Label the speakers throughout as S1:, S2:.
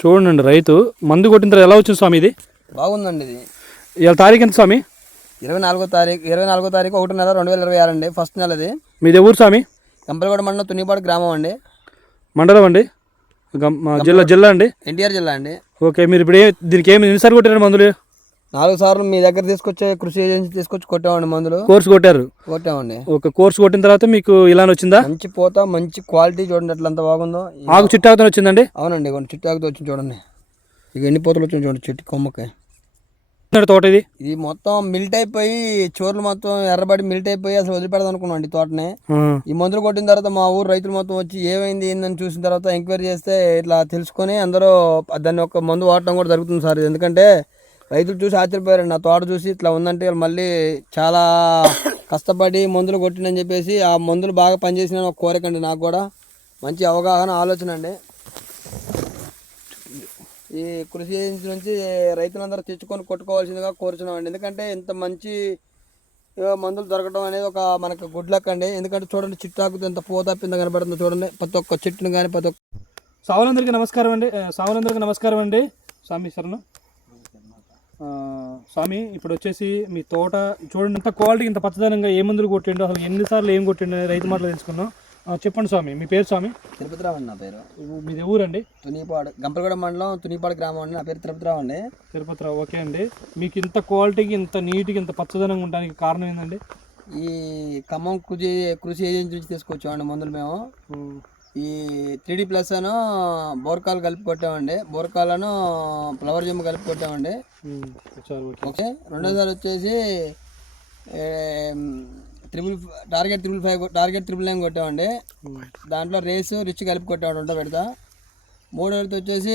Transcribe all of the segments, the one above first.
S1: చూడండి రైతు మందు కొట్టిన తర్వాత ఎలా వచ్చింది స్వామి ఇది?
S2: బాగుందండి ఇది.
S1: ఇవాళ తారీఖు ఎంత స్వామి?
S2: ఇరవై నాలుగో తారీఖు ఇరవై నాలుగో తారీఖు ఒకటి నెల రెండు వేల ఇరవై ఆరు అండి ఫస్ట్ నెలది
S1: మీది ఊరు స్వామి?
S2: కంపలగూడ మండలం తునిపాడు గ్రామం అండి.
S1: మండలం అండి? జిల్లా జిల్లా అండి?
S2: ఎన్టీఆర్ జిల్లా అండి.
S1: ఓకే మీరు ఇప్పుడు ఏ దీనికి ఏమి ఎన్నిసార్లు కొట్టారు మందులు?
S2: నాలుగు సార్లు మీ దగ్గర తీసుకొచ్చే కృషి ఏజెన్సీ తీసుకొచ్చి కొట్టామండి మందులు.
S1: కోర్సు కొట్టారు?
S2: కొట్టామండి
S1: ఒక కోర్సు కొట్టిన తర్వాత మీకు ఇలానే వచ్చిందా?
S2: మంచి పూత మంచి క్వాలిటీ చూడండి ఎట్లా ఎంత బాగుందో.
S1: ఆకు చిట్టాకుతో వచ్చిందండి?
S2: అవునండి కొన్ని చెట్టు ఆకుతో వచ్చింది చూడండి. ఇక ఎన్ని పూతలు వచ్చింది చూడండి చెట్టు కొమ్మకి.
S1: తోట ఇది?
S2: ఇది మొత్తం మిల్ట్ అయిపోయి చోర్లు మొత్తం ఎర్రబడి మిల్ట్ అయిపోయి అసలు వదిలిపెడదాం అనుకున్నాం ఈ తోటని. ఈ మందులు కొట్టిన తర్వాత మా ఊరు రైతులు మొత్తం వచ్చి ఏమైంది ఏందని చూసిన తర్వాత ఎంక్వైరీ చేస్తే ఇట్లా తెలుసుకొని అందరూ దాన్ని ఒక మందు వాడటం కూడా జరుగుతుంది సార్. ఇది ఎందుకంటే రైతులు చూసి ఆశ్చర్యపోయారు. నా తోట చూసి ఇట్లా ఉందంటే మళ్ళీ చాలా కష్టపడి మందులు కొట్టినని చెప్పేసి ఆ మందులు బాగా పనిచేసిన ఒక కోరిక అండి నాకు కూడా. మంచి అవగాహన ఆలోచన అండి. ఈ కృషి ఏజెన్సీ నుంచి రైతులందరూ తెచ్చుకొని కొట్టుకోవాల్సిందిగా కోరుచున్నామండి. ఎందుకంటే ఇంత మంచి మందులు దొరకడం అనేది ఒక మనకు గుడ్ లక్ అండి. ఎందుకంటే చూడండి చిట్టాకు ఎంత పూత పింద కనబడుతుందో చూడండి. ప్రతి ఒక్క చెట్టును కానీ ప్రతి ఒక్క
S1: సావులందరికీ నమస్కారం అండి. సావులందరికీ నమస్కారం అండి. స్వామి శరణ. స్వామి ఇప్పుడు వచ్చేసి మీ తోట చూడండి ఇంత క్వాలిటీ ఇంత పచ్చదనంగా ఏ మందులు కొట్టిండో అసలు ఎన్నిసార్లు ఏం కొట్టిండో రైతు మాటలు తెలుసుకున్నాం చెప్పండి స్వామి మీ పేరు స్వామి?
S2: తిరుపతిరావు అండి నా పేరు.
S1: మీది ఊరండి?
S2: తునిపాడు గంపలగూడ మండలం తునిపాడు గ్రామం అండి. నా పేరు తిరుపతిరావు అండి.
S1: తిరుపతిరావు ఓకే అండి. మీకు ఇంత క్వాలిటీకి ఇంత నీట్గా ఇంత పచ్చదనంగా ఉండడానికి కారణం ఏంటండి
S2: ఈ ఖమ్మం కృషి కృషి ఏజెన్సీ నుంచి తీసుకొచ్చామండి మందులు మేము. ఈ త్రీడీ ప్లస్ అను బోర్కాలు కలిపి కొట్టామండి. బోర్కాలను ఫ్లవర్ జిమ్ కలిపి కొట్టామండి.
S1: ఓకే?
S2: రెండోసారి వచ్చేసి triple target triple five target triple nine కొట్టామండి. దాంట్లో రేసు రిచ్ కలిపి కొట్టామండి ఉంట పెడతా. మూడోది వచ్చేసి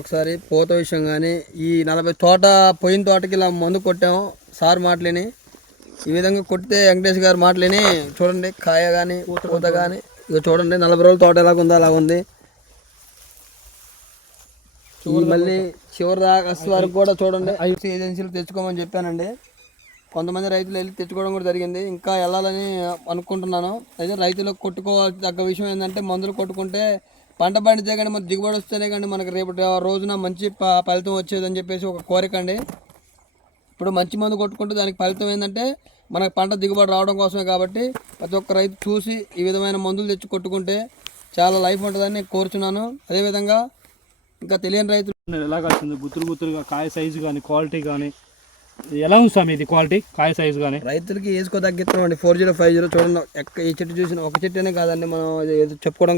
S2: ఒకసారి పూత విషయం కానీ ఈ నలభై తోట పోయిన తోటకి ఇలా మందు కొట్టాము సార్ మాటలేని. ఈ విధంగా కొడితే వెంకటేష్ గారు మాటలేని చూడండి కాయ కానీ పూత కానీ ఇక చూడండి నలభై రోజుల తోట ఎలాగ ఉందో అలా ఉంది. మళ్ళీ చివరి దాకా వరకు కూడా చూడండి. ఐసీ ఏజెన్సీలు తెచ్చుకోమని చెప్పానండి. కొంతమంది రైతులు వెళ్ళి తెచ్చుకోవడం కూడా జరిగింది. ఇంకా వెళ్ళాలని అనుకుంటున్నాను. అయితే రైతులకు కొట్టుకోవాల్సిన తగ్గ విషయం ఏంటంటే మందులు కొట్టుకుంటే పంట పండితే కానీ మనకు దిగుబడి వస్తేనే కానీ మనకు రేపటి రోజున మంచి ఫలితం వచ్చేదని చెప్పేసి ఒక కోరిక అండి. ఇప్పుడు మంచి మందు కొట్టుకుంటే దానికి ఫలితం ఏంటంటే మనకు పంట దిగుబడి రావడం కోసమే కాబట్టి ప్రతి ఒక్క రైతు చూసి ఈ విధమైన మందులు తెచ్చి కొట్టుకుంటే చాలా లైఫ్ ఉంటుందని నేను కోరుచున్నాను. అదేవిధంగా ఇంకా తెలియని రైతులు
S1: ఎలా కాల్చింది గుత్తులు గుత్తులుగా కాయ సైజు కానీ క్వాలిటీ కానీ ఎలా ఉంది స్వామి ఇది క్వాలిటీ? కాయ సైజు కానీ
S2: రైతులకి వేసుకో తగ్గిస్తామండి. ఫోర్ జీరో ఫైవ్ జీరో చూడండి. ఎక్క ఈ చెట్టు చూసిన ఒక చెట్టునే కాదండి మనం చెప్పుకోవడం